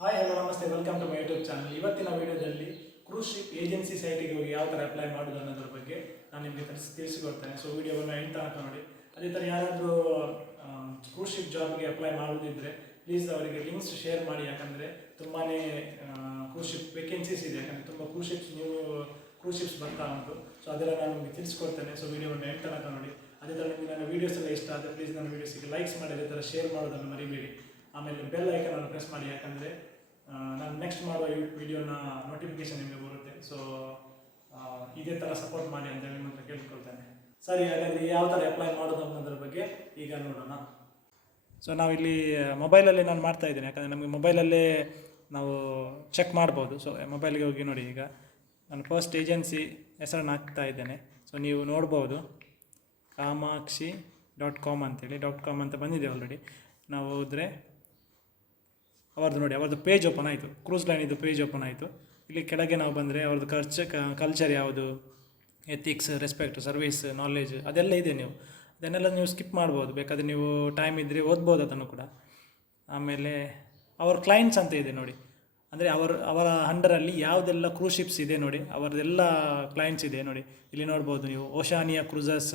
Hi hello ನಮಸ್ತೆ. Welcome to my YouTube channel ಇವತ್ತಿನ ವಿಡಿಯೋದಲ್ಲಿ ಕೃಷಿ ಏಜೆನ್ಸಿ ಸೈಟಿಗೆ ಹೋಗಿ ಯಾವ ಥರ ಅಪ್ಲೈ ಮಾಡೋದು ಅನ್ನೋದ್ರ ಬಗ್ಗೆ ನಾನು ನಿಮಗೆ ತಿಳಿಸಿ ತಿಳಿಸಿಕೊಡ್ತೇನೆ. ಸೊ ವಿಡಿಯೋವನ್ನು ಎಂಡ್ ತನಕ ನೋಡಿ. ಅದೇ ಥರ ಯಾರಾದರೂ ಕೃಷಿ ಜಾಬ್ಗೆ ಅಪ್ಲೈ ಮಾಡೋದಿದ್ದರೆ ಪ್ಲೀಸ್ ಅವರಿಗೆ ಲಿಂಕ್ಸ್ ಶೇರ್ ಮಾಡಿ. ಯಾಕಂದರೆ ತುಂಬಾ ಕೃಷಿ ವೇಕೆನ್ಸೀಸ್ ಇದೆ. ಯಾಕಂದರೆ ತುಂಬ ಕ್ರೂಸ್ ನ್ಯೂ ನೀವು ಶಿಪ್ಸ್ ಬರ್ತಾ ಉಂಟು. ಸೊ ಅದೆಲ್ಲ ನಾನು ನಿಮಗೆ ತಿಳಿಸ್ಕೊಡ್ತೇನೆ. ಸೊ ವಿಡಿಯೋವನ್ನು ಎಂಡ್ ತನಕ ನೋಡಿ. ಅದೇ ಥರ ನಿಮಗೆ ನನ್ನ ವೀಡಿಯೋಸ್ ಎಲ್ಲ ಇಷ್ಟ ಆದರೆ ಪ್ಲೀಸ್ ನನ್ನ ವೀಡಿಯೋಸಿಗೆ ಲೈಕ್ಸ್ ಮಾಡಿ. ಅದೇ ಥರ ಶೇರ್ ಮಾಡೋದನ್ನು ಮರಿಬೇಡಿ. ಆಮೇಲೆ ಬೆಲ್ ಅನ್ನು ಪ್ರೆಸ್ ಮಾಡಿ, ಯಾಕಂದರೆ ನಾನು ನೆಕ್ಸ್ಟ್ ಮಾಡುವ ವಿಡಿಯೋನ ನೋಟಿಫಿಕೇಶನ್ ನಿಮಗೆ ಬರುತ್ತೆ. ಸೊ ಇದೇ ಥರ ಸಪೋರ್ಟ್ ಮಾಡಿ ಅಂತ ನಿಮ್ಮ ಹತ್ರ ಕೇಳ್ಕೊಳ್ತೇನೆ. ಸರಿ, ಹಾಗಾದರೆ ಯಾವ ಥರ ಅಪ್ಲೈ ಮಾಡೋದು ಅನ್ನೋದ್ರ ಬಗ್ಗೆ ಈಗ ನೋಡೋಣ. ಸೊ ನಾವಿಲ್ಲಿ ಮೊಬೈಲಲ್ಲಿ ನಾನು ಮಾಡ್ತಾ ಇದ್ದೇನೆ. ಯಾಕಂದರೆ ನಮಗೆ ಮೊಬೈಲಲ್ಲೇ ನಾವು ಚೆಕ್ ಮಾಡ್ಬೋದು. ಸೊ ಮೊಬೈಲ್ಗೆ ಹೋಗಿ ನೋಡಿ ಈಗ. ನಾನು ಫಸ್ಟ್ ಏಜೆನ್ಸಿ ಹೆಸರನ್ನು ಹಾಕ್ತಾ ಇದ್ದೇನೆ. ಸೊ ನೀವು ನೋಡ್ಬೋದು. ಕಾಮಾಕ್ಷಿ ಡಾಟ್ ಕಾಮ್ ಅಂತೇಳಿ. ಡಾಟ್ ಕಾಮ್ ಅಂತ ಬಂದಿದೆ ಆಲ್ರೆಡಿ ನಾವು ಹೋದರೆ ಅವರದ್ದು ನೋಡಿ, ಅವ್ರದ್ದು ಪೇಜ್ ಓಪನ್ ಆಯಿತು. ಕ್ರೂಸ್ ಲೈನ್ ಇದು ಪೇಜ್ ಓಪನ್ ಆಯಿತು. ಇಲ್ಲಿ ಕೆಳಗೆ ನಾವು ಬಂದರೆ ಅವ್ರದ್ದು ಖರ್ಚು ಕಲ್ಚರ್ ಯಾವುದು? ಎಥಿಕ್ಸ್ ರೆಸ್ಪೆಕ್ಟ್ ಸರ್ವಿಸ್ ನಾಲೆಜ್ ಅದೆಲ್ಲ ಇದೆ ನೀವು. ಅದನ್ನೆಲ್ಲ ನೀವು ಸ್ಕಿಪ್ ಮಾಡ್ಬೋದು. ಬೇಕಾದರೆ ನೀವು ಟೈಮ್ ಇದ್ದರೆ ಓದ್ಬೋದು ಅದನ್ನು ಕೂಡ. ಆಮೇಲೆ ಅವ್ರ ಕ್ಲೈಂಟ್ಸ್ ಅಂತ ಇದೆ ನೋಡಿ. ಅಂದರೆ ಅವರ ಅವರ ಅಂಡರಲ್ಲಿ ಯಾವುದೆಲ್ಲ ಕ್ರೂಸ್ ಶಿಪ್ಸ್ ಇದೆ ನೋಡಿ ಅವರದೆಲ್ಲ ಕ್ಲೈಂಟ್ಸ್ ಇದೆ ನೋಡಿ. ಇಲ್ಲಿ ನೋಡ್ಬೋದು ನೀವು ಓಶಾನಿಯಾ ಕ್ರೂಸಸ್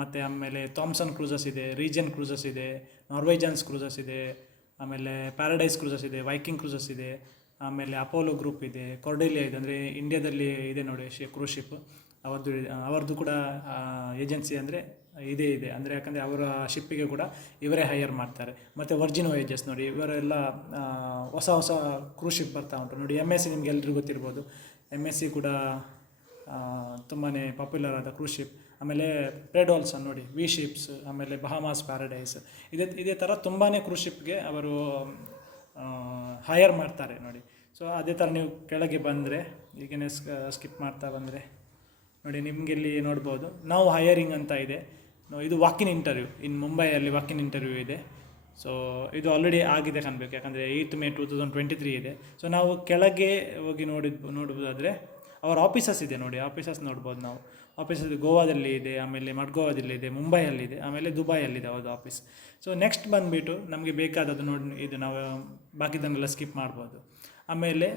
ಮತ್ತು ಆಮೇಲೆ ಥಾಮ್ಸನ್ ಕ್ರೂಸಸ್ ಇದೆ ರೀಜನ್ ಕ್ರೂಸಸ್ ಇದೆ ನಾರ್ವೇಜನ್ಸ್ ಕ್ರೂಸಸ್ ಇದೆ. ಆಮೇಲೆ ಪ್ಯಾರಡೈಸ್ ಕ್ರೂಸಸ್ ಇದೆ ವೈಕಿಂಗ್ ಕ್ರೂಸಸ್ ಇದೆ, ಆಮೇಲೆ ಅಪೋಲೋ ಗ್ರೂಪ್ ಇದೆ ಕೊರ್ಡೆಲಿಯಾ ಇದೆ, ಅಂದರೆ ಇಂಡಿಯಾದಲ್ಲಿ ಇದೆ ನೋಡಿ ಶಿ ಕ್ರೂಸ್ ಶಿಪ್ ಅವರದ್ದು ಅವರದ್ದು ಕೂಡ ಏಜೆನ್ಸಿ ಅಂದರೆ ಇದೇ ಇದೆ. ಅಂದರೆ ಯಾಕಂದರೆ ಅವರ ಶಿಪ್ಪಿಗೆ ಕೂಡ ಇವರೇ ಹೈಯರ್ ಮಾಡ್ತಾರೆ. ಮತ್ತು ವರ್ಜಿನ್ ವೇಜಸ್ ನೋಡಿ, ಇವರೆಲ್ಲ ಹೊಸ ಹೊಸ ಕ್ರೂಸ್ ಶಿಪ್ ಬರ್ತಾ ಉಂಟು. ನೋಡಿ ಎಂ ಎಸ್ ಸಿ ನಿಮ್ಗೆ ಎಲ್ಲರಿಗೂ ಗೊತ್ತಿರ್ಬೋದು. ಎಂ ಎಸ್ ಸಿ ಕೂಡ ತುಂಬಾ ಪಾಪ್ಯುಲರ್ ಆದ ಕ್ರೂಸ್ ಶಿಪ್ ಆಮೇಲೆ ಪ್ರೆಡೋಲ್ಸನ್ ನೋಡಿ, ವಿ ಶಿಪ್ಸ್, ಆಮೇಲೆ ಬಹಾಮಾಸ್ ಪ್ಯಾರಡೈಸ್. ಇದೇ ಇದೇ ಥರ ತುಂಬಾ ಕ್ರೂಸ್ ಶಿಪ್ಗೆ ಅವರು ಹೈಯರ್ ಮಾಡ್ತಾರೆ ನೋಡಿ. ಸೊ, ಅದೇ ಥರ ನೀವು ಕೆಳಗೆ ಬಂದರೆ, ಈಗೇನೆ ಸ್ಕಿಪ್ ಮಾಡ್ತಾ ಬಂದರೆ, ನೋಡಿ ನಿಮಗೆ ಇಲ್ಲಿ ನೋಡ್ಬೋದು. ನಾವು ಹೈಯರಿಂಗ್ ಅಂತ ಇದೆ. ಇದು ವಾಕಿನ್ ಇಂಟರ್ವ್ಯೂ ಇನ್ ಮುಂಬೈಯಲ್ಲಿ ವಾಕಿನ್ ಇಂಟರ್ವ್ಯೂ ಇದೆ. ಸೊ, ಇದು ಆಲ್ರೆಡಿ ಆಗಿದೆ ಕಾಣಬೇಕು. ಯಾಕಂದರೆ eighth May two thousand twenty three ಇದೆ. ಸೊ, ನಾವು ಕೆಳಗೆ ಹೋಗಿ ನೋಡಿದ್, ನೋಡ್ಬೋದಾದರೆ, ಅವರ ಆಫೀಸಸ್ ಇದೆ ನೋಡಿ. ಆಫೀಸಸ್ ನೋಡ್ಬೋದು ನಾವು. ಆಫೀಸಸ್ ಗೋವಾದಲ್ಲಿ ಇದೆ, ಆಮೇಲೆ ಮಡ್ಗೋವಾದಲ್ಲಿ ಇದೆ ಮುಂಬೈಯಲ್ಲಿದೆ ಆಮೇಲೆ ದುಬೈಯಲ್ಲಿದೆ ಅವ್ರದ್ದು ಆಫೀಸ್ ಸೊ ನೆಕ್ಸ್ಟ್ ಬಂದುಬಿಟ್ಟು ನಮಗೆ ಬೇಕಾದದ್ದು ನೋಡಿ, ಇದು ನಾವು ಬಾಕಿದನ್ನೆಲ್ಲ ಸ್ಕಿಪ್ ಮಾಡ್ಬೋದು. ಆಮೇಲೆ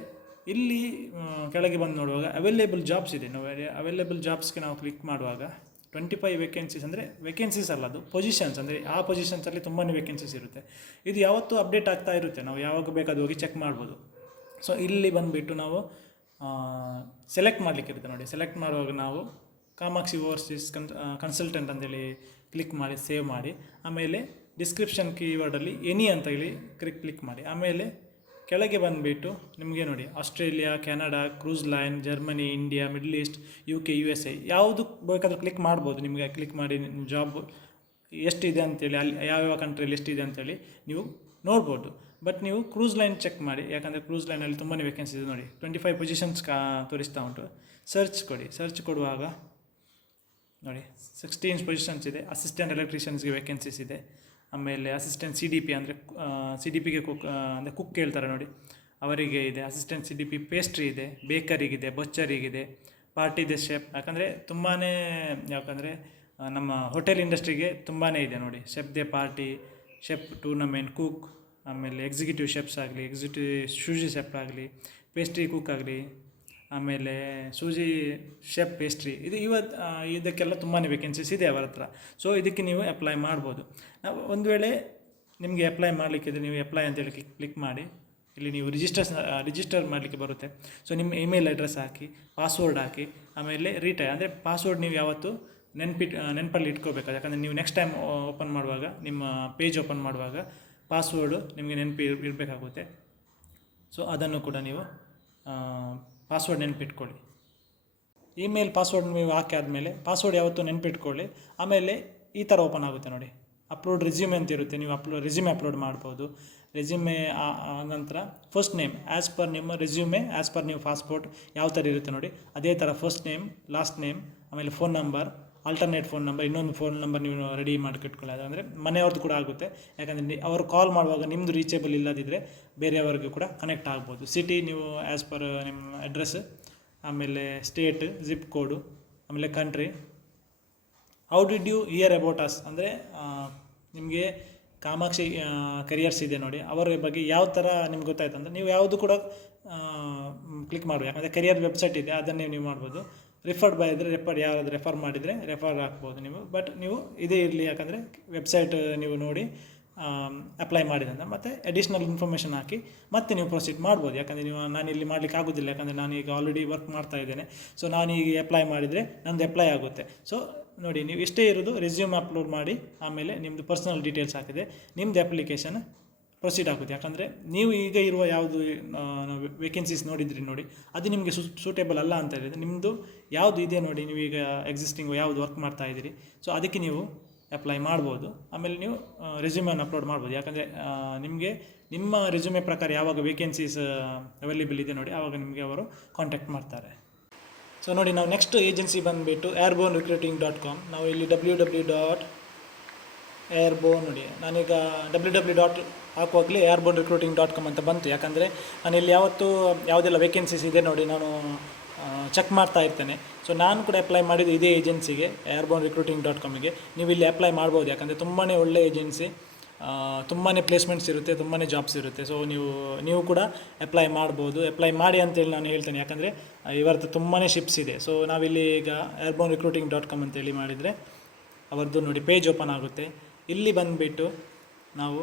ಇಲ್ಲಿ ಕೆಳಗೆ ಬಂದು ನೋಡುವಾಗ ಅವೈಲೇಬಲ್ ಜಾಬ್ಸ್ ಇದೆ. ನಾವು ಅವೈಲೇಬಲ್ ಜಾಬ್ಸ್ಗೆ ನಾವು ಕ್ಲಿಕ್ ಮಾಡುವಾಗ ಟ್ವೆಂಟಿ ಫೈವ್ ವೇಕೆನ್ಸೀಸ್ ಅಂದರೆ ವೇಕೆನ್ಸೀಸ್ ಅಲ್ಲ ಅದು ಪೊಸಿಷನ್ಸ್ ಅಂದರೆ ಆ ಪೊಸಿಷನ್ಸಲ್ಲಿ ತುಂಬಾ ವೇಕೆನ್ಸೀಸ್ ಇರುತ್ತೆ. ಇದು ಯಾವತ್ತೂ ಅಪ್ಡೇಟ್ ಆಗ್ತಾ ಇರುತ್ತೆ. ನಾವು ಯಾವಾಗ ಬೇಕಾದ ಹೋಗಿ ಚೆಕ್ ಮಾಡ್ಬೋದು. ಸೊ ಇಲ್ಲಿ ಬಂದುಬಿಟ್ಟು ನಾವು ಸೆಲೆಕ್ಟ್ ಮಾಡಲಿಕ್ಕಿರುತ್ತೆ ನೋಡಿ. ಸೆಲೆಕ್ಟ್ ಮಾಡುವಾಗ ನಾವು ಕಾಮಾಕ್ಷಿ ಓವರ್ಸೀಸ್ ಕನ್ ಕನ್ಸಲ್ಟೆಂಟ್ ಅಂತೇಳಿ ಕ್ಲಿಕ್ ಮಾಡಿ ಸೇವ್ ಮಾಡಿ. ಆಮೇಲೆ ಡಿಸ್ಕ್ರಿಪ್ಷನ್ ಕೀವರ್ಡಲ್ಲಿ ಎನಿ ಅಂತ ಹೇಳಿ ಕ್ಲಿಕ್ ಕ್ಲಿಕ್ ಮಾಡಿ. ಆಮೇಲೆ ಕೆಳಗೆ ಬಂದುಬಿಟ್ಟು ನಿಮಗೆ ನೋಡಿ, Australia, Canada cruise line Germany India Middle East U K U S A ಯಾವುದು ಬೇಕಾದರೂ ಕ್ಲಿಕ್ ಮಾಡ್ಬೋದು. ನಿಮಗೆ ಕ್ಲಿಕ್ ಮಾಡಿ ನಿಮ್ಮ ಜಾಬ್ ಎಷ್ಟಿದೆ ಅಂತೇಳಿ, ಅಲ್ಲಿ ಯಾವ್ಯಾವ ಕಂಟ್ರಿಯಲ್ಲಿ ಎಷ್ಟಿದೆ ಅಂತೇಳಿ ನೀವು ನೋಡ್ಬೋದು. ಬಟ್ ನೀವು ಕ್ರೂಸ್ ಲೈನ್ ಚೆಕ್ ಮಾಡಿ, ಯಾಕಂದರೆ ಕ್ರೂಸ್ ಲೈನಲ್ಲಿ ತುಂಬಾ ವೇಕೆನ್ಸಿ ಇದೆ ನೋಡಿ. ಟ್ವೆಂಟಿ ಫೈವ್ ಪೊಸಿಷನ್ಸ್ ಕಾ, ತೋರಿಸ್ತಾ ಉಂಟು. ಸರ್ಚ್ ಕೊಡಿ. ಸರ್ಚ್ ಕೊಡುವಾಗ ನೋಡಿ ಸಿಕ್ಸ್ಟೀನ್ ಪೊಸಿಷನ್ಸ್ ಇದೆ. ಅಸಿಸ್ಟೆಂಟ್ ಎಲೆಕ್ಟ್ರಿಷಿಯನ್ಸ್ಗೆ ವೇಕೆನ್ಸೀಸ್ ಇದೆ. ಆಮೇಲೆ ಅಸಿಸ್ಟೆಂಟ್ ಸಿ ಡಿ ಪಿ ಅಂದರೆ ಸಿ ಡಿ ಪಿಗೆ ಕುಕ್ ಅಂದರೆ ಕುಕ್ ಹೇಳ್ತಾರೆ ನೋಡಿ. ಅವರಿಗೆ ಇದೆ. Assistant C D P pastry ಇದೆ ಬೇಕರಿಗಿದೆ ಬೊಚ್ಚರಿಗಿದೆ ಪಾರ್ಟಿ ದೆ ಶೆಫ್ ಯಾಕಂದರೆ ತುಂಬಾ ಯಾಕಂದರೆ ನಮ್ಮ ಹೋಟೆಲ್ ಇಂಡಸ್ಟ್ರಿಗೆ ತುಂಬಾ ಇದೆ ನೋಡಿ. Chef de partie chef tournament cook ಆಮೇಲೆ ಎಕ್ಸಿಕ್ಯೂಟಿವ್ ಶೆಫ್ಸ್ ಆಗಲಿ ಎಕ್ಸಿಕ್ಯೂಟಿವ್ ಶೂಜಿ ಶೆಫ್ ಆಗಲಿ ಪೇಸ್ಟ್ರಿ ಕುಕ್ ಆಗಲಿ ಆಮೇಲೆ ಸೂಜಿ ಶೆಫ್ ಪೇಸ್ಟ್ರಿ ಇದು ಇವತ್ತು ಇದಕ್ಕೆಲ್ಲ ತುಂಬಾ ವೇಕೆನ್ಸೀಸ್ ಇದೆ ಅವರ ಹತ್ರ. ಸೊ ಇದಕ್ಕೆ ನೀವು ಅಪ್ಲೈ ಮಾಡ್ಬೋದು. ನಾವು ಒಂದು ವೇಳೆ ನಿಮಗೆ ಅಪ್ಲೈ ಮಾಡಲಿಕ್ಕಿದ್ರೆ ನೀವು ಅಪ್ಲೈ ಅಂತೇಳಿ ಕ್ಲಿಕ್ ಕ್ಲಿಕ್ ಮಾಡಿ. ಇಲ್ಲಿ ನೀವು ರಿಜಿಸ್ಟರ್ಸ್ ರಿಜಿಸ್ಟರ್ ಮಾಡಲಿಕ್ಕೆ ಬರುತ್ತೆ. ಸೊ ನಿಮ್ಮ ಇಮೇಲ್ ಅಡ್ರೆಸ್ ಹಾಕಿ ಪಾಸ್ವರ್ಡ್ ಹಾಕಿ, ಆಮೇಲೆ ರೀಟೈ ಅಂದರೆ ಪಾಸ್ವರ್ಡ್ ನೀವು ಯಾವತ್ತು ನೆನ್ಪಿಟ್ ನೆನಪಲ್ಲಿ ಇಟ್ಕೋಬೇಕು. ಯಾಕಂದರೆ ನೀವು ನೆಕ್ಸ್ಟ್ ಟೈಮ್ ಓಪನ್ ಮಾಡುವಾಗ, ನಿಮ್ಮ ಪೇಜ್ ಓಪನ್ ಮಾಡುವಾಗ ಪಾಸ್ವರ್ಡು ನಿಮಗೆ ನೆನಪಿ ಇರಬೇಕಾಗುತ್ತೆ. ಸೊ ಅದನ್ನು ಕೂಡ ನೀವು ಪಾಸ್ವರ್ಡ್ ನೆನಪಿಟ್ಕೊಳ್ಳಿ. ಇಮೇಲ್ ಪಾಸ್ವರ್ಡ್ ನೀವು ಹಾಕಿ ಆದಮೇಲೆ ಪಾಸ್ವರ್ಡ್ ಯಾವತ್ತೂ ನೆನಪಿಟ್ಕೊಳ್ಳಿ. ಆಮೇಲೆ ಈ ಥರ ಓಪನ್ ಆಗುತ್ತೆ ನೋಡಿ. ಅಪ್ಲೋಡ್ ರೆಸ್ಯೂಮ್ ಅಂತ ಇರುತ್ತೆ. ನೀವು ಅಪ್ಲೋ ರೆಸ್ಯೂಮೆ ಅಪ್ಲೋಡ್ ಮಾಡ್ಬೋದು. ರೆಸ್ಯೂಮೆ ನಂತರ ಫಸ್ಟ್ ನೇಮ್ ಆ್ಯಸ್ ಪರ್ ನಿಮ್ಮ ರೆಸ್ಯೂಮೆ ಆ್ಯಸ್ ಪರ್ ನೀವು ಪಾಸ್ಪೋರ್ಟ್ ಯಾವ ಥರ ಇರುತ್ತೆ ನೋಡಿ. ಅದೇ ಥರ ಫಸ್ಟ್ ನೇಮ್ ಲಾಸ್ಟ್ ನೇಮ್ ಆಮೇಲೆ phone number alternate phone number ಇನ್ನೊಂದು ಫೋನ್ ನಂಬರ್ ನೀವು ರೆಡಿ ಮಾಡಿ ಅದು ಅಂದರೆ ಮನೆಯವ್ರದ್ದು ಕೂಡ ಆಗುತ್ತೆ. ಯಾಕಂದರೆ ಅವರು ಕಾಲ್ ಮಾಡುವಾಗ ನಿಮ್ಮದು ರೀಚೇಬಲ್ ಇಲ್ಲದಿದ್ದರೆ ಬೇರೆಯವರಿಗೆ ಕೂಡ ಕನೆಕ್ಟ್ ಆಗ್ಬೋದು. ಸಿಟಿ ನೀವು ಆ್ಯಸ್ ಪರ್ ನಿಮ್ಮ ಅಡ್ರೆಸ್ ಆಮೇಲೆ ಸ್ಟೇಟ್ ಜಿಪ್ ಕೋಡು ಆಮೇಲೆ country how did you hear about us ಅಂದರೆ ನಿಮಗೆ ಕಾಮಾಕ್ಷಿ ಕರಿಯರ್ಸ್ ಇದೆ ನೋಡಿ. ಅವರ ಬಗ್ಗೆ ಯಾವ ಥರ ನಿಮ್ಗೆ ಗೊತ್ತಾಯ್ತು? ಅಂದರೆ ನೀವು ಯಾವುದು ಕೂಡ ಕ್ಲಿಕ್ ಮಾಡಬೇಕು. ಯಾಕಂದರೆ ಕೆರಿಯರ್ ವೆಬ್ಸೈಟ್ ಇದೆ, ಅದನ್ನೇ ನೀವು ಮಾಡ್ಬೋದು. ರಿಫರ್ಡ್ ಬೈ ಇದ್ರೆ ರೆಫರ್ ಯಾರಾದರೂ ರೆಫರ್ ಮಾಡಿದರೆ ರೆಫರ್ ಹಾಕ್ಬೋದು ನೀವು. ಬಟ್ ನೀವು ಇದೇ ಇರಲಿ, ಯಾಕಂದರೆ ವೆಬ್ಸೈಟ್ ನೀವು ನೋಡಿ ಅಪ್ಲೈ ಮಾಡಿದಂತ ಮತ್ತು ಅಡಿಷ್ನಲ್ ಇನ್ಫಾರ್ಮೇಷನ್ ಹಾಕಿ ಮತ್ತೆ ನೀವು ಪ್ರೊಸೀಡ್ ಮಾಡ್ಬೋದು. ಯಾಕಂದರೆ ನೀವು ನಾನು ಇಲ್ಲಿ ಮಾಡಲಿಕ್ಕೆ ಆಗೋದಿಲ್ಲ. ಯಾಕಂದರೆ ನಾನು ಈಗ ಆಲ್ರೆಡಿ ವರ್ಕ್ ಮಾಡ್ತಾ ಇದ್ದೇನೆ. ಸೊ ನಾನು ಈಗ ಅಪ್ಲೈ ಮಾಡಿದರೆ ನಂದು ಅಪ್ಲೈ ಆಗುತ್ತೆ. ಸೊ ನೋಡಿ, ನೀವು ಇಷ್ಟೇ ಇರೋದು ರೆಸ್ಯೂಮ್ ಅಪ್ಲೋಡ್ ಮಾಡಿ, ಆಮೇಲೆ ನಿಮ್ಮದು ಪರ್ಸನಲ್ ಡೀಟೇಲ್ಸ್ ಹಾಕಿದೆ. ನಿಮ್ಮದು ಅಪ್ಲಿಕೇಶನ್ ಪ್ರೊಸೀಡ್ ಆಗುತ್ತೆ. ಯಾಕಂದರೆ ನೀವು ಈಗ ಇರುವ ಯಾವುದು ವೇಕೆನ್ಸೀಸ್ ನೋಡಿದ್ರಿ ನೋಡಿ, ಅದು ನಿಮಗೆ ಸೂಟೇಬಲ್ ಅಲ್ಲ ಅಂತ ಹೇಳಿದರೆ ನಿಮ್ಮದು ಯಾವುದು ಇದೆ ನೋಡಿ, ನೀವು ಈಗ ಎಕ್ಸಿಸ್ಟಿಂಗ್ ಯಾವುದು ವರ್ಕ್ ಮಾಡ್ತಾ ಇದ್ದೀರಿ ಸೊ ಅದಕ್ಕೆ ನೀವು ಅಪ್ಲೈ ಮಾಡ್ಬೋದು. ಆಮೇಲೆ ನೀವು ರೆಸ್ಯೂಮನ್ನು ಅಪ್ಲೋಡ್ ಮಾಡ್ಬೋದು. ಯಾಕಂದರೆ ನಿಮಗೆ ನಿಮ್ಮ ರೆಸ್ಯೂಮೆ ಪ್ರಕಾರ ಯಾವಾಗ ವೇಕೆನ್ಸೀಸ್ ಅವೈಲೇಬಲ್ ಇದೆ ನೋಡಿ ಆವಾಗ ನಿಮಗೆ ಅವರು ಕಾಂಟ್ಯಾಕ್ಟ್ ಮಾಡ್ತಾರೆ. ಸೊ ನೋಡಿ, ನಾವು ನೆಕ್ಸ್ಟ್ ಏಜೆನ್ಸಿ ಬಂದುಬಿಟ್ಟು ಏರ್ಬೋನ್ ರಿಕ್ರೂಟಿಂಗ್ ಡಾಟ್ ಕಾಮ್ ನಾವು ಇಲ್ಲಿ ಡಬ್ಲ್ಯೂ ಡಬ್ಲ್ಯೂ ಡಾಟ್ ಏರ್ಬೋನ್ ನೋಡಿ. ನಾನೀಗ ಡಬ್ಲ್ಯೂ ಡಬ್ಲ್ಯೂ ಡಾಟ್ ಹಾಕುವಾಗಲೇ ಏರ್ಬೋನ್ ರಿಕ್ರೂಟಿಂಗ್ ಡಾಟ್ ಕಾಮ್ ಅಂತ ಬಂತು. ಯಾಕಂದರೆ ನಾನು ಇಲ್ಲಿ ಯಾವತ್ತೂ ಯಾವುದೆಲ್ಲ ವೇಕೆನ್ಸೀಸ್ ಇದೆ ನೋಡಿ ನಾನು ಚೆಕ್ ಮಾಡ್ತಾ ಇರ್ತೇನೆ. ಸೊ ನಾನು ಕೂಡ ಅಪ್ಲೈ ಮಾಡಿದ್ದು ಇದೇ ಏಜೆನ್ಸಿಗೆ ಏರ್ಬೋನ್ ರಿಕ್ರೂಟಿಂಗ್ ಡಾಟ್ ಕಾಮಿಗೆ ನೀವು ಇಲ್ಲಿ ಅಪ್ಲೈ ಮಾಡ್ಬೋದು. ಯಾಕಂದರೆ ತುಂಬಾ ಒಳ್ಳೆ ಏಜೆನ್ಸಿ ತುಂಬಾ ಪ್ಲೇಸ್ಮೆಂಟ್ಸ್ ಇರುತ್ತೆ ತುಂಬಾ ಜಾಬ್ಸ್ ಇರುತ್ತೆ. ಸೊ ನೀವು ನೀವು ಕೂಡ ಅಪ್ಲೈ ಮಾಡ್ಬೋದು. ಅಪ್ಲೈ ಮಾಡಿ ಅಂತೇಳಿ ನಾನು ಹೇಳ್ತೇನೆ. ಯಾಕಂದರೆ, ಇವತ್ತು ತುಂಬಾ ಶಿಪ್ಸ್ ಇದೆ. ಸೊ ನಾವಿಲ್ಲಿ ಈಗ ಏರ್ಬೋನ್ ರಿಕ್ರೂಟಿಂಗ್ ಡಾಟ್ ಕಾಮ್ ಅಂತೇಳಿ ಮಾಡಿದರೆ, ಅವರದ್ದು ನೋಡಿ ಪೇಜ್ ಓಪನ್ ಆಗುತ್ತೆ. ಇಲ್ಲಿ ಬಂದುಬಿಟ್ಟು ನಾವು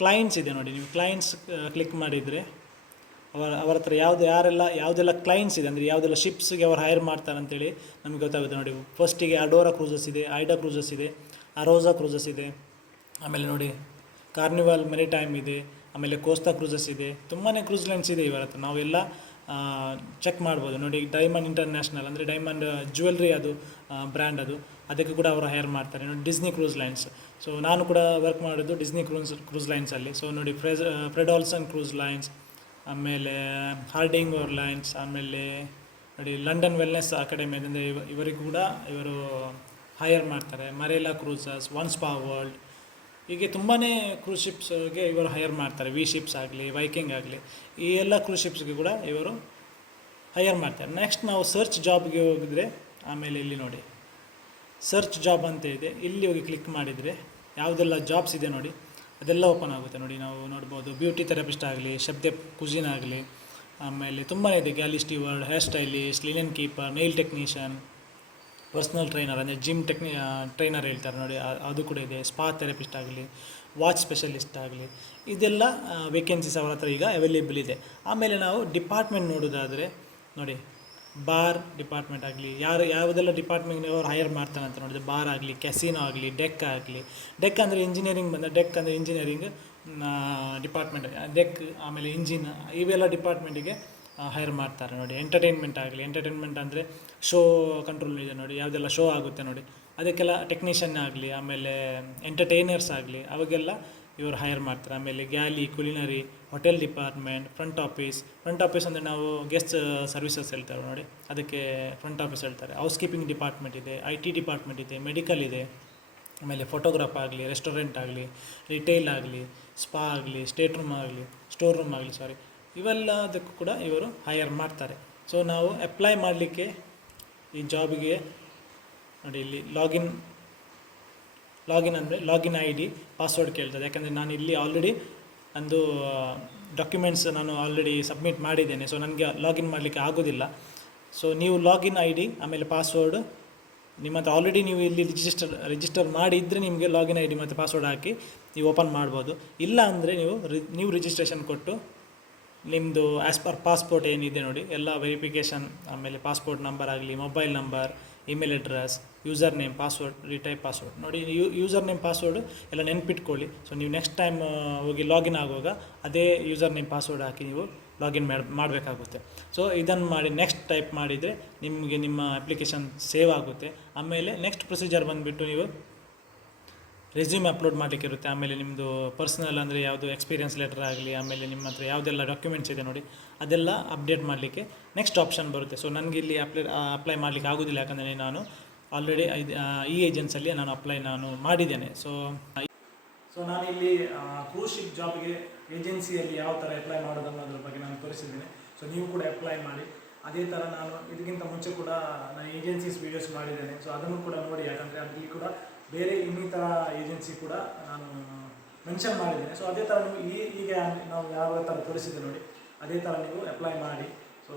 ಕ್ಲೈಂಟ್ಸ್ ಇದೆ ನೋಡಿ, ನೀವು ಕ್ಲೈಂಟ್ಸ್ ಕ್ಲಿಕ್ ಮಾಡಿದರೆ ಅವರ ಅವರ ಹತ್ರ ಯಾವುದು, ಯಾರೆಲ್ಲ, ಯಾವುದೆಲ್ಲ ಕ್ಲೈಂಟ್ಸ್ ಇದೆ, ಅಂದರೆ ಯಾವುದೆಲ್ಲ ಶಿಪ್ಸ್ಗೆ ಅವ್ರು ಹೈರ್ ಮಾಡ್ತಾರೆ ಅಂತೇಳಿ ನಮಗೆ ಗೊತ್ತಾಗುತ್ತೆ ನೋಡಿ. ಫಸ್ಟಿಗೆ ಅಡೋರಾ ಕ್ರೂಸಸ್ ಇದೆ ಐಡಾ ಕ್ರೂಸಸ್ ಇದೆ ಅರೋಸಾ ಕ್ರೂಸಸ್ ಇದೆ, ಆಮೇಲೆ ನೋಡಿ ಕಾರ್ನಿವಲ್ ಟೈಮ್ ಇದೆ, ಆಮೇಲೆ ಕೋಸ್ತಾ ಕ್ರೂಸಸ್ ಇದೆ ತುಂಬಾ ಕ್ರೂಸ್ ಲೈನ್ಸ್ ಇದೆ ಇವರ ಹತ್ರ ನಾವೆಲ್ಲ ಚೆಕ್ ಮಾಡ್ಬೋದು. ನೋಡಿ ಡೈಮಂಡ್ ಇಂಟರ್ನ್ಯಾಷನಲ್ ಅಂದರೆ ಡೈಮಂಡ್ ಜ್ಯುವೆಲ್ರಿ ಅದು ಬ್ರ್ಯಾಂಡ್ ಅದು. ಅದಕ್ಕೆ ಕೂಡ ಅವರು ಹೈರ್ ಮಾಡ್ತಾರೆ. ನೋಡಿ ಡಿಸ್ನಿ ಕ್ರೂಸ್ ಲೈನ್ಸ್ ಸೊ ನಾನು ಕೂಡ ವರ್ಕ್ ಮಾಡೋದು ಡಿಸ್ನಿ ಕ್ರೂಸ್ ಕ್ರೂಸ್ ಲೈನ್ಸಲ್ಲಿ ಸೊ ನೋಡಿ ಫ್ರೆಜ್ ಫ್ರೆಡಾಲ್ಸನ್ ಕ್ರೂಸ್ ಲೈನ್ಸ್ ಆಮೇಲೆ ಹಾರ್ಡಿಂಗ್ ಓರ್ ಲೈನ್ಸ್ ಆಮೇಲೆ ನೋಡಿ ಲಂಡನ್ ವೆಲ್ನೆಸ್ ಅಕಾಡೆಮಿ ಅಂದರೆ ಇವ, ಇವರಿಗೂ ಕೂಡ ಇವರು ಹೈಯರ್ ಮಾಡ್ತಾರೆ. Marella cruises ones spa world ಹೀಗೆ ತುಂಬಾ ಕ್ರೂಸ್ ಶಿಪ್ಸ್ಗೆ ಇವರು ಹೈಯರ್ ಮಾಡ್ತಾರೆ. ವಿ ಶಿಪ್ಸ್ ಆಗಲಿ ವೈಕಿಂಗ್ ಆಗಲಿ, ಈ ಎಲ್ಲ ಕ್ರೂಸ್ ಶಿಪ್ಸ್ಗೆ ಕೂಡ ಇವರು ಹೈಯರ್ ಮಾಡ್ತಾರೆ. ನೆಕ್ಸ್ಟ್ ನಾವು ಸರ್ಚ್ ಜಾಬ್ಗೆ ಹೋಗಿದ್ರೆ, ಆಮೇಲೆ ಇಲ್ಲಿ ನೋಡಿ. ಸರ್ಚ್ ಜಾಬ್ ಅಂತ ಇದೆ. ಇಲ್ಲಿ ಹೋಗಿ ಕ್ಲಿಕ್ ಮಾಡಿದರೆ ಯಾವುದೆಲ್ಲ ಜಾಬ್ಸ್ ಇದೆ ನೋಡಿ, ಅದೆಲ್ಲ ಓಪನ್ ಆಗುತ್ತೆ ನೋಡಿ. ನಾವು ನೋಡ್ಬೋದು ಬ್ಯೂಟಿ ಥೆರಪಿಸ್ಟ್ ಆಗಲಿ, ಶಬ್ದ ಕುಜಿನ್ ಆಗಲಿ, ಆಮೇಲೆ ತುಂಬಾ ಇದೆ. Galley steward hair stylist linen keeper nail technician personal trainer, ಅಂದರೆ ಜಿಮ್ ಟೆಕ್ನಿ ಟ್ರೈನರ್ ಹೇಳ್ತಾರೆ ನೋಡಿ ಅದು ಕೂಡ ಇದೆ. ಸ್ಪಾ ಥೆರಪಿಸ್ಟ್ ಆಗಲಿ, ವಾಚ್ ಸ್ಪೆಷಲಿಸ್ಟ್ ಆಗಲಿ, ಇದೆಲ್ಲ ವೇಕೆನ್ಸೀಸ್ ಅವರ ಹತ್ರ ಈಗ ಅವೈಲೇಬಲ್ ಇದೆ. ಆಮೇಲೆ ನಾವು ಡಿಪಾರ್ಟ್ಮೆಂಟ್ ನೋಡೋದಾದರೆ, ನೋಡಿ ಬಾರ್ ಡಿಪಾರ್ಟ್ಮೆಂಟ್ ಆಗಲಿ, ಯಾರು, ಯಾವುದೆಲ್ಲ ಡಿಪಾರ್ಟ್ಮೆಂಟ್ ಅವ್ರು ಹೈಯರ್ ಮಾಡ್ತಾರೆ ಅಂತ ನೋಡಿದ್ರೆ ಬಾರ್ ಆಗಲಿ ಕ್ಯಾಸಿನೋ ಆಗಲಿ ಡೆಕ್ ಆಗಲಿ ಡೆಕ್ ಅಂದರೆ ಇಂಜಿನಿಯರಿಂಗ್ ಬಂದ ಡೆಕ್ ಅಂದರೆ ಇಂಜಿನಿಯರಿಂಗ್ ಡಿಪಾರ್ಟ್ಮೆಂಟ್ ಡೆಕ್ ಆಮೇಲೆ ಇಂಜಿನ್ ಇವೆಲ್ಲ ಡಿಪಾರ್ಟ್ಮೆಂಟಿಗೆ ಹೈರ್ ಮಾಡ್ತಾರೆ ನೋಡಿ. ಎಂಟರ್ಟೈನ್ಮೆಂಟ್ ಆಗಲಿ ಎಂಟರ್ಟೈನ್ಮೆಂಟ್ ಅಂದರೆ ಶೋ ಕಂಟ್ರೋಲ್ ಇದೆ ನೋಡಿ. ಯಾವುದೆಲ್ಲ ಶೋ ಆಗುತ್ತೆ ನೋಡಿ. ಅದಕ್ಕೆಲ್ಲ ಟೆಕ್ನಿಷಿಯನ್ ಆಗಲಿ, ಆಮೇಲೆ ಎಂಟರ್ಟೈನರ್ಸ್ ಆಗಲಿ, ಅವಾಗೆಲ್ಲ ಇವರು ಹೈರ್ ಮಾಡ್ತಾರೆ. ಆಮೇಲೆ galley culinary hotel department front office front office ಅಂದರೆ ನಾವು ಗೆಸ್ಟ್ ಸರ್ವಿಸಸ್ ಹೇಳ್ತಾರೆ ನೋಡಿ. ಅದಕ್ಕೆ ಫ್ರಂಟ್ ಆಫೀಸ್ ಹೇಳ್ತಾರೆ. ಹೌಸ್ ಕೀಪಿಂಗ್ ಡಿಪಾರ್ಟ್ಮೆಂಟ್ ಇದೆ ಐ ಟಿ ಡಿಪಾರ್ಟ್ಮೆಂಟ್ ಇದೆ ಮೆಡಿಕಲ್ ಇದೆ. ಆಮೇಲೆ ಫೋಟೋಗ್ರಾಫ್ ಆಗಲಿ ರೆಸ್ಟೋರೆಂಟ್ ಆಗಲಿ ರಿಟೇಲ್ ಆಗಲಿ ಸ್ಪಾ ಆಗಲಿ ಸ್ಟೇಟ್ ರೂಮ್ ಆಗಲಿ ಸ್ಟೋರ್ ರೂಮ್ ಆಗಲಿ ಸಾರಿ ಇವೆಲ್ಲದಕ್ಕೂ ಕೂಡ ಇವರು ಹೈಯರ್ ಮಾಡ್ತಾರೆ. ಸೊ ನಾವು ಅಪ್ಲೈ ಮಾಡಲಿಕ್ಕೆ ಈ ಜಾಬಿಗೆ ನೋಡಿ ಇಲ್ಲಿ ಲಾಗಿನ್ ಲಾಗಿನ್ ಅಂದರೆ ಲಾಗಿನ್ ಐ ಡಿ ಪಾಸ್ವರ್ಡ್ ಕೇಳ್ತದೆ. ಯಾಕಂದರೆ ನಾನು ಇಲ್ಲಿ ಆಲ್ರೆಡಿ ನಂದು ಡಾಕ್ಯುಮೆಂಟ್ಸ್ ನಾನು ಆಲ್ರೆಡಿ ಸಬ್ಮಿಟ್ ಮಾಡಿದ್ದೇನೆ. ಸೊ ನನಗೆ ಲಾಗಿನ್ ಮಾಡಲಿಕ್ಕೆ ಆಗೋದಿಲ್ಲ. ಸೊ ನೀವು ಲಾಗಿನ್ ಐ ಡಿ ಆಮೇಲೆ ಪಾಸ್ವರ್ಡ್ ನಿಮ್ಮ ಆಲ್ರೆಡಿ ನೀವು ಇಲ್ಲಿ ರಿಜಿಸ್ಟರ್ ರಿಜಿಸ್ಟರ್ ಮಾಡಿದರೆ ನಿಮಗೆ ಲಾಗಿನ್ ಐ ಡಿ ಮತ್ತು ಪಾಸ್ವರ್ಡ್ ಹಾಕಿ ನೀವು ಓಪನ್ ಮಾಡ್ಬೋದು. ಇಲ್ಲ ಅಂದರೆ ನೀವು ರಿ ನೀವು ರಿಜಿಸ್ಟ್ರೇಷನ್ ಕೊಟ್ಟು ನಿಮ್ಮದು ಆ್ಯಸ್ ಪರ್ ಪಾಸ್ಪೋರ್ಟ್ ಏನಿದೆ ನೋಡಿ, ಎಲ್ಲ ವೆರಿಫಿಕೇಷನ್ ಆಮೇಲೆ ಪಾಸ್ಪೋರ್ಟ್ ನಂಬರ್ ಆಗಲಿ mobile number email address user name password retype password ನೋಡಿ ಯೂ ಯೂಸರ್ ನೇಮ್ ಪಾಸ್ವರ್ಡ್ ಎಲ್ಲ ನೆನ್ಪಿಟ್ಕೊಳ್ಳಿ. ಸೊ ನೀವು ನೆಕ್ಸ್ಟ್ ಟೈಮ್ ಹೋಗಿ ಲಾಗಿನ್ ಆಗುವಾಗ ಅದೇ ಯೂಸರ್ ನೇಮ್ ಪಾಸ್ವರ್ಡ್ ಹಾಕಿ ನೀವು ಲಾಗಿನ್ ಮಾಡಿ ಮಾಡಬೇಕಾಗುತ್ತೆ. ಸೊ ಇದನ್ನು ಮಾಡಿ ನೆಕ್ಸ್ಟ್ ಟೈಪ್ ಮಾಡಿದರೆ ನಿಮಗೆ ನಿಮ್ಮ ಅಪ್ಲಿಕೇಶನ್ ಸೇವ್ ಆಗುತ್ತೆ. ಆಮೇಲೆ ನೆಕ್ಸ್ಟ್ ಪ್ರೊಸೀಜರ್ ಬಂದುಬಿಟ್ಟು ನೀವು ರೆಸ್ಯೂಮ್ ಅಪ್ಲೋಡ್ ಮಾಡಲಿಕ್ಕೆ ಇರುತ್ತೆ ಆಮೇಲೆ ನಿಮ್ಮದು ಪರ್ಸ್ನಲ್ ಅಂದರೆ ಯಾವುದು ಎಕ್ಸ್ಪೀರಿಯನ್ಸ್ ಲೆಟರ್ ಆಗಲಿ, ಆಮೇಲೆ ನಿಮ್ಮ ಹತ್ರ ಯಾವುದೆಲ್ಲ ಡಾಕ್ಯುಮೆಂಟ್ಸ್ ಇದೆ ನೋಡಿ, ಅದೆಲ್ಲ ಅಪ್ಡೇಟ್ ಮಾಡಲಿಕ್ಕೆ ನೆಕ್ಸ್ಟ್ ಆಪ್ಷನ್ ಬರುತ್ತೆ. ಸೊ ನನಗೆ ಇಲ್ಲಿ ಅಪ್ಲೈ ಅಪ್ಲೈ ಮಾಡಲಿಕ್ಕೆ ಆಗೋದಿಲ್ಲ. ಯಾಕಂದರೆ ನಾನು ಆಲ್ರೆಡಿ ಈ ಏಜೆನ್ಸಲ್ಲಿ ನಾನು ಅಪ್ಲೈ ನಾನು ಮಾಡಿದ್ದೇನೆ. ಸೊ ಸೊ ನಾನಿಲ್ಲಿ ಕ್ರೂಶಿಪ್ ಜಾಬ್ಗೆ ಏಜೆನ್ಸಿಯಲ್ಲಿ ಯಾವ ಥರ ಅಪ್ಲೈ ಮಾಡೋದು ಅನ್ನೋದ್ರ ಬಗ್ಗೆ ನಾನು ತೋರಿಸಿದ್ದೇನೆ. ಸೊ ನೀವು ಕೂಡ ಅಪ್ಲೈ ಮಾಡಿ. ಅದೇ ಥರ ನಾನು ಇದಕ್ಕಿಂತ ಮುಂಚೆ ಕೂಡ ನಾನು ಏಜೆನ್ಸೀಸ್ ವೀಡಿಯೋಸ್ ಮಾಡಿದ್ದೇನೆ. ಸೊ ಅದನ್ನು ಕೂಡ ನೋಡಿ, ಯಾಕಂದರೆ ಅದರಲ್ಲಿ ಕೂಡ ಬೇರೆ ಇನ್ನಿತರ ಏಜೆನ್ಸಿ ಕೂಡ ನಾನು ಮೆನ್ಷನ್ ಮಾಡಿದ್ದೇನೆ. ಸೊ ಅದೇ ಥರ ನೀವು ಈ ಈಗ ನಾವು ಯಾವ ಥರ ತೋರಿಸಿದೆ ನೋಡಿ, ಅದೇ ಥರ ನೀವು ಅಪ್ಲೈ ಮಾಡಿ. ಸೊ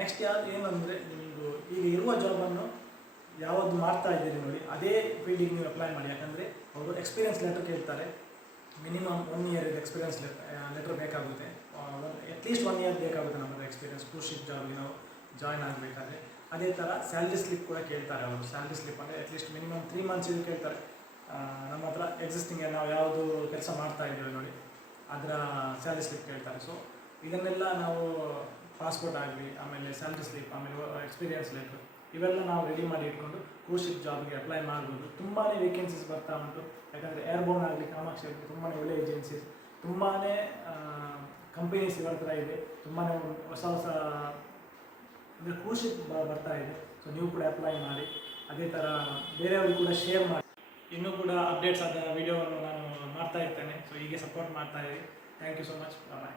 ನೆಕ್ಸ್ಟ್ ಯಾವ್ದು ಏನಂದರೆ ನಿಮ್ಮದು ಈಗ ಇರುವ ಜಾಬನ್ನು ಯಾವುದು ಮಾಡ್ತಾ ಇದ್ದೀರಿ ನೋಡಿ, ಅದೇ ಫೀಲ್ಡಿಗೆ ನೀವು ಅಪ್ಲೈ ಮಾಡಿ. ಯಾಕಂದರೆ ಅವರು ಎಕ್ಸ್ಪೀರಿಯನ್ಸ್ ಲೆಟರ್ ಕೇಳ್ತಾರೆ. Minimum one year experience letter ಬೇಕಾಗುತ್ತೆ. ಅಟ್ಲೀಸ್ಟ್ ಒನ್ ಇಯರ್ ಬೇಕಾಗುತ್ತೆ ನಮಗೆ ಎಕ್ಸ್ಪೀರಿಯನ್ಸ್ ಕೂರ್ಶಿಪ್ ಶಿಪ್ ಜಾಬ್ಗೆ ನಾವು ಜಾಯ್ನ್ ಆಗಬೇಕಾದ್ರೆ. ಅದೇ ಥರ ಸ್ಯಾಲ್ರಿ ಸ್ಲಿಪ್ ಕೂಡ ಕೇಳ್ತಾರೆ ಅವರು. ಸ್ಯಾಲ್ರಿ ಸ್ಲಿಪ್ ಅಂದರೆ at least minimum three months ಇದು ಕೇಳ್ತಾರೆ. ನಮ್ಮ ಹತ್ರ ಎಕ್ಸಿಸ್ಟಿಂಗ್ ನಾವು ಯಾವುದು ಕೆಲಸ ಮಾಡ್ತಾ ಇದ್ದೀವಿ ನೋಡಿ. ಅದರ ಸ್ಯಾಲ್ರಿ ಸ್ಲಿಪ್ ಕೇಳ್ತಾರೆ. ಸೊ ಇದನ್ನೆಲ್ಲ ನಾವು ಪಾಸ್ಪೋರ್ಟ್ ಆಗಲಿ, ಆಮೇಲೆ ಸ್ಯಾಲ್ರಿ ಸ್ಲಿಪ್ ಆಮೇಲೆ ಎಕ್ಸ್ಪೀರಿಯನ್ಸ್ ಲೆಟ್ರ್ ಇವೆಲ್ಲ ನಾವು ರೆಡಿ ಮಾಡಿ ಇಟ್ಕೊಂಡು ಕ್ರೂಸ್ ಶಿಪ್ ಜಾಬ್ಗೆ ಅಪ್ಲೈ ಮಾಡ್ಬೋದು. ತುಂಬಾ ವೇಕೆನ್ಸೀಸ್ ಬರ್ತಾ ಉಂಟು. ಯಾಕಂದರೆ ಏರ್ಬೋರ್ನ್ ಆಗಲಿ, ಕಾಮಾಕ್ಷಿ ಆಗಲಿ ತುಂಬಾ ಒಳ್ಳೆ ಏಜೆನ್ಸೀಸ್ ತುಂಬಾ ಕಂಪನೀಸ್ ಇವರ ಹತ್ರ ಇದೆ. ತುಂಬಾ ಹೊಸ ಹೊಸ ಅಂದರೆ ಖುಷಿ ಬರ್ತಾ ಇದೆ. ಸೊ ನೀವು ಕೂಡ ಅಪ್ಲೈ ಮಾಡಿ. ಅದೇ ಥರ ಬೇರೆಯವರು ಕೂಡ ಶೇರ್ ಮಾಡಿ. ಇನ್ನೂ ಕೂಡ ಅಪ್ಡೇಟ್ಸ್ ಆದ ವಿಡಿಯೋವನ್ನು ನಾನು ಮಾಡ್ತಾ ಇರ್ತೇನೆ. ಸೊ ಹೀಗೆ ಸಪೋರ್ಟ್ ಮಾಡ್ತಾ ಇರಿ. Thank you so much bye